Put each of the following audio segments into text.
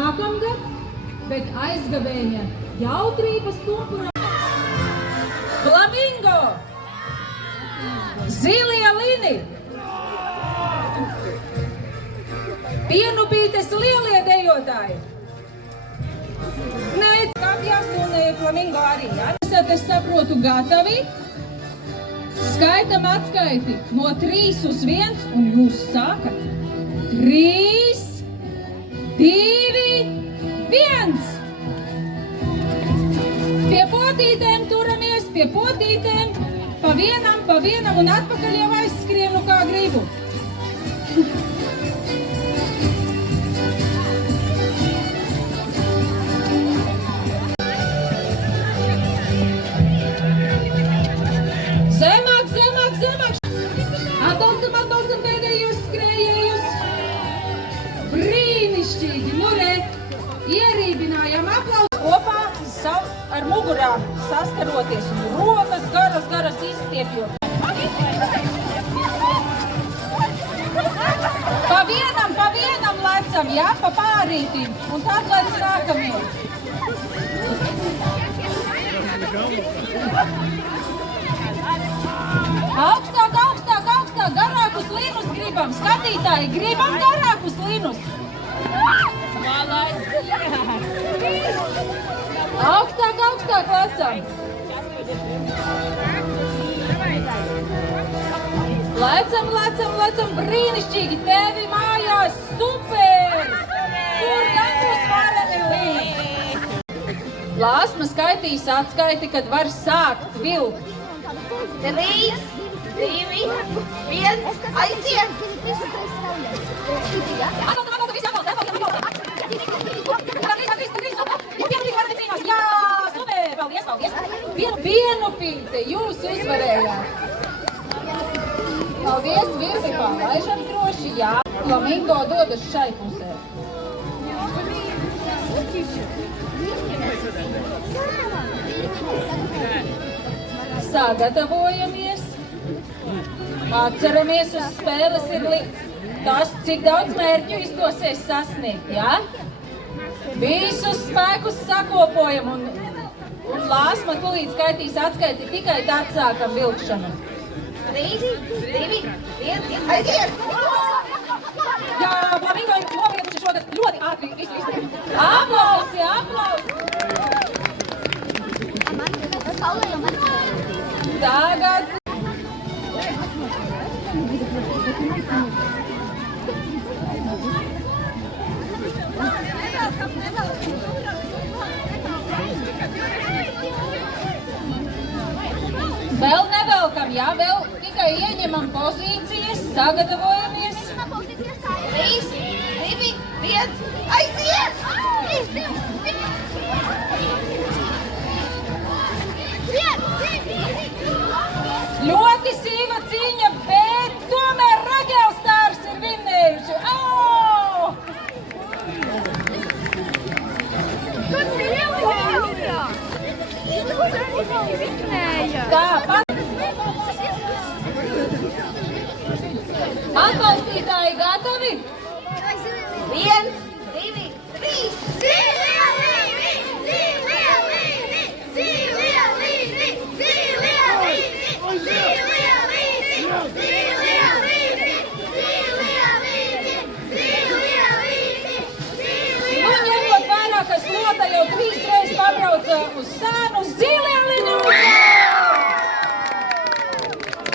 Nākamgad, bet aizgavēja jautrības pumpura. Flamingo! Zilie lini! Pienubītes lielie dejotāji! Nē, kāpjās un flamingo arī, jā? Esat, es saprotu, gatavi? Skaitam atskaiti no 3 uz 1 un jūs sākat. 3, 2, 1! Pie potītēm turamies, pie potītēm, pa vienam un atpakaļ jau aizskrienu kā gribu. Zemāk, zemāk, zemāk! Atbalstam pēdējos skrējējus! Brīnišķīgi! Nu re, ierībinājām aplausu kopā ar mugurām saskaroties un rokas garas izstiepjot. Pa vienam lecam, jā, pa pārītim, un tad lec nākamie. Augstāk, garākus linus gribam, skatītāji, gribam garākus linus. Augstāk lecam. Lecam, brīnišķīgi, tevi mājās, super! Kur nebūs vareni līdz? Lāsma skaitīs atskaiti, kad var sākt vilkt. 3, 2, 1, aiziet! Pienupīte, jūs uzvarējāt! Paldies, Virbikā, laižam droši, jā. Flamingo dodas šai pusē. Sagatavojamies. Atceramies, uz spēles ir tas, cik daudz mērķu izdosies sasniegt, jā? Visus spēkus sakopojam un Lāsma tulīt skaitīs atskaiti, tikai tad sākam vilkšanu. 3, 2, 1, aiziet! Jā, Flamingo ir novietuši šogad ļoti ātri, visi. Aplausi! Tagad. Vēl nevelkam, jā, vēl tikai ieņemam pozīcijas, sagatavojamies. 3, 2, 1, aiziet! Ļoti sīva cīņa, bet tomēr Ragelstārs ir vinnējuši. Atbalstītāji gatavi? 1, 2, 3, ņemot vērā, ka slota jau 3 reizes pabrauca uz sēnu, zilie lini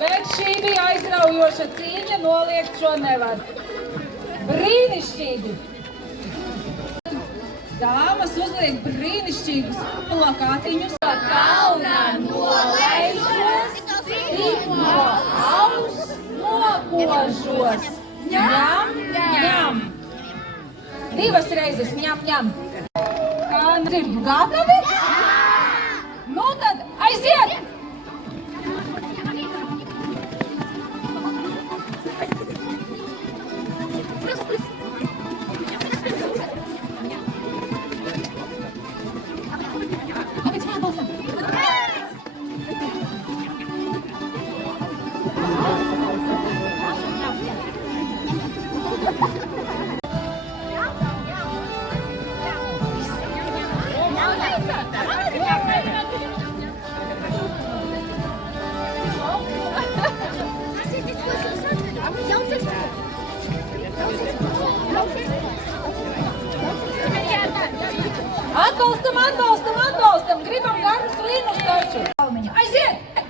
Bet šī bija aizraujoša cīņa, noliegt šo nevar. Brīnišķīgi! Dāmas uzliek brīnišķīgus plakātiņus. Kaunā nolaižos, tikmo aus nokožos. Ņam, ņam. 2 reizes ņam, ņam. Kā dzirdu, gatavi? Nu tad aiziet! Atbalstam! Gribam garus līnus taču! Aiziet!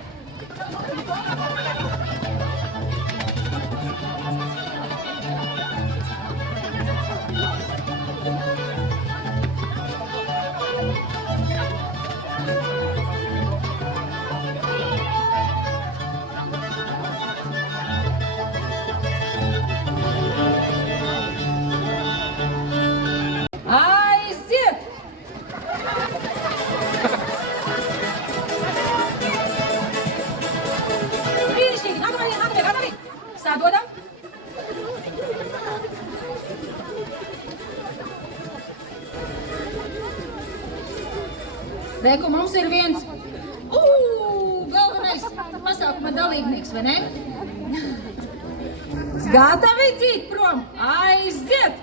Aiziet! Brīnišķīgi! Nākamā! Sādodam! Reku, mums ir viens galvenais pasākuma dalībnieks, vai ne? Gatavi dzīt prom! Aiziet!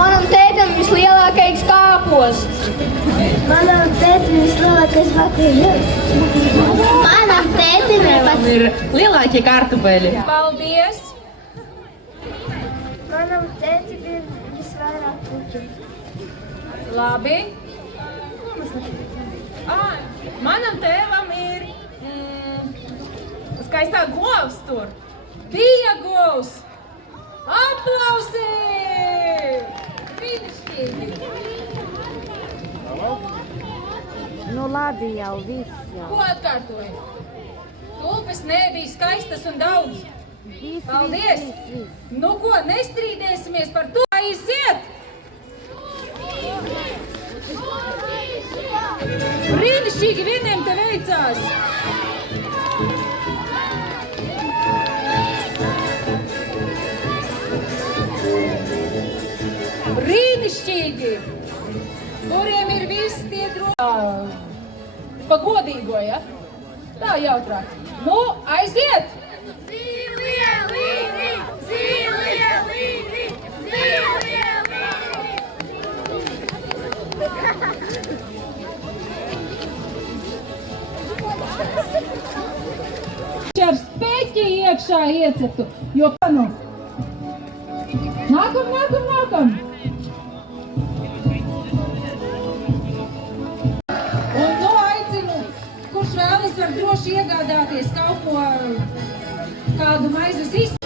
Manam tētim vislielākais kāposts. Manam tētim vislielākais vakariņš. Manam tētim Ir lielākie kartupeļi. Paldies! Manam tētim ir visvairāk puķu. Labi. Manam tēvam ir skaistā govs tur. Bija govs. Aplausi! Brīnišķīgi! Nu labi jau, viss jau. Ko atkārtoji? Tulpes nebija skaistas un daudz. Paldies! Nu ko, nestrīdēsimies par to. Aiziet! Brīnišķīgi, vieniem te veicās! Brīnišķīgi! Kuriem ir visi tie pa godīgo, ja? Tā jautrāk. Nu, aiziet! Zīlie līni! Zīlie līni! Zīlie līni! Ar speķi iekšā ieceptu, jo nu. Nākam! Un nu aicinu, kurš vēlas var droši iegādāties kaut ko, kādu maizes izsākt.